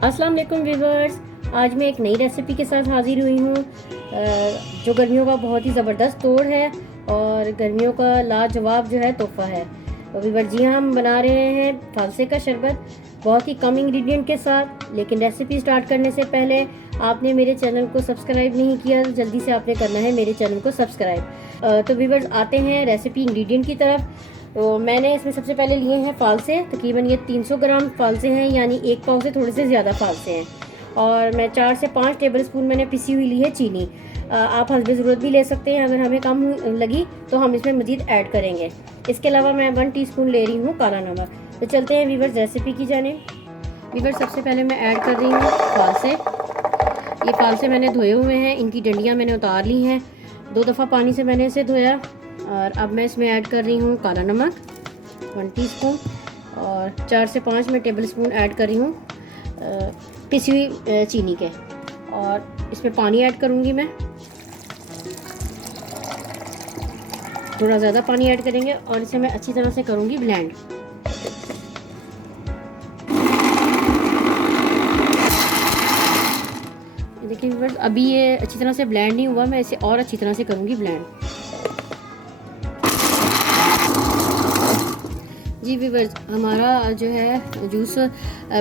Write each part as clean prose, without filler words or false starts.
अस्सलाम वालेकुम व्यूवर्स। आज मैं एक नई रेसिपी के साथ हाजिर हुई हूँ जो गर्मियों का बहुत ही ज़बरदस्त तोड़ है और गर्मियों का लाजवाब जो है तोहफ़ा है। तो व्यूवर जी हाँ, हम बना रहे हैं फालसे का शरबत बहुत ही कम इंग्रेडिएंट के साथ। लेकिन रेसिपी स्टार्ट करने से पहले आपने मेरे चैनल को सब्सक्राइब नहीं किया तो जल्दी से आपने करना है मेरे चैनल को सब्सक्राइब। तो व्यूवर्स आते हैं रेसिपी इंग्रेडिएंट की तरफ। तो मैंने इसमें सबसे पहले लिए हैं फालसे, तकरीबन ये 300 ग्राम फालसे हैं, यानी एक पाव से थोड़े से ज़्यादा फालसे हैं। और मैं 4 से 5 टेबल स्पून मैंने पिसी हुई ली है चीनी। आप हस्बे ज़रूरत भी ले सकते हैं, अगर हमें कम लगी तो हम इसमें मज़ीद ऐड करेंगे। इसके अलावा मैं 1 टीस्पून ले रही हूँ काला नमक। तो चलते हैं वीवर्स रेसिपी की जानिब। वीवर्स सबसे पहले मैं ऐड कर रही हूँ फालसे। ये फालसे मैंने धोए हुए हैं, इनकी डंडियाँ मैंने उतार ली हैं, 2 दफ़ा पानी से मैंने इसे धोया। और अब मैं इसमें ऐड कर रही हूँ काला नमक 1 टीस्पून और 4 से 5 मैं टेबल स्पून ऐड कर रही हूँ पिसी हुई चीनी के। और इसमें पानी ऐड करूँगी मैं, थोड़ा ज़्यादा पानी ऐड करेंगे और इसे मैं अच्छी तरह से करूँगी ब्लेंड। देखिए व्यूअर्स, अभी ये अच्छी तरह से ब्लेंड नहीं हुआ, मैं इसे और अच्छी तरह से करूँगी ब्लेंड। जी व्यूअर्स, हमारा जो है जूस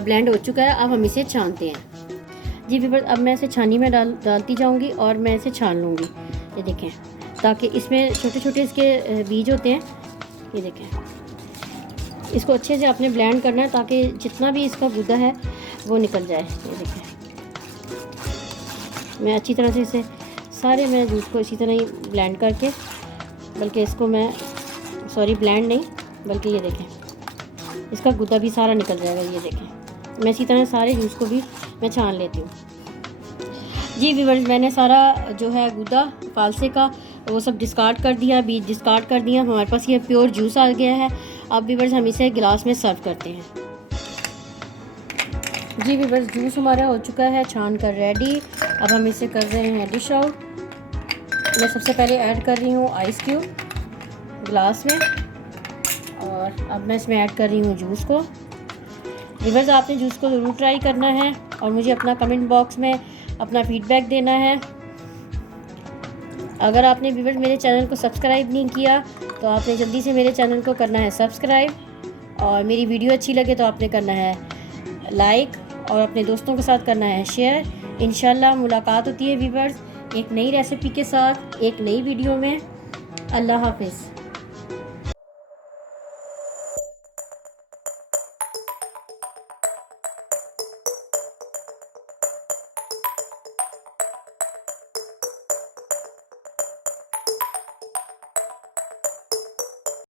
ब्लेंड हो चुका है। अब हम इसे छानते हैं। जी व्यूअर्स, अब मैं इसे छानी में डालती जाऊंगी और मैं इसे छान लूँगी। ये देखें, ताकि इसमें छोटे छोटे इसके बीज होते हैं। ये देखें, इसको अच्छे से आपने ब्लेंड करना है ताकि जितना भी इसका गुदा है वो निकल जाए। ये देखें, मैं अच्छी तरह से इसे सारे मैं जूस को इसी तरह ही ब्लेंड करके, बल्कि इसको मैं ब्लेंड नहीं बल्कि ये देखें इसका गुदा भी सारा निकल जाएगा। ये देखें, मैं इसी तरह सारे जूस को भी मैं छान लेती हूँ। जी व्यूअर्स, मैंने सारा जो है गुदा फालसे का वो सब डिस्कार्ड कर दिया, बीज डिस्कार्ड कर दिया। हमारे पास ये प्योर जूस आ गया है। अब व्यूअर्स हम इसे गिलास में सर्व करते हैं। जी व्यूअर्स, जूस हमारा हो चुका है छान कर रेडी। अब हम इसे कर रहे हैं डिश आउट। मैं सबसे पहले ऐड कर रही हूँ आइस क्यूब गिलास में और अब मैं इसमें ऐड कर रही हूँ जूस को। व्यूअर्स, आपने जूस को ज़रूर ट्राई करना है और मुझे अपना कमेंट बॉक्स में अपना फीडबैक देना है। अगर आपने व्यूअर्स मेरे चैनल को सब्सक्राइब नहीं किया तो आपने जल्दी से मेरे चैनल को करना है सब्सक्राइब। और मेरी वीडियो अच्छी लगे तो आपने करना है लाइक और अपने दोस्तों के साथ करना है शेयर। इंशाल्लाह मुलाकात होती है व्यूअर्स एक नई रेसिपी के साथ, एक नई वीडियो में। अल्लाह हाफिज़।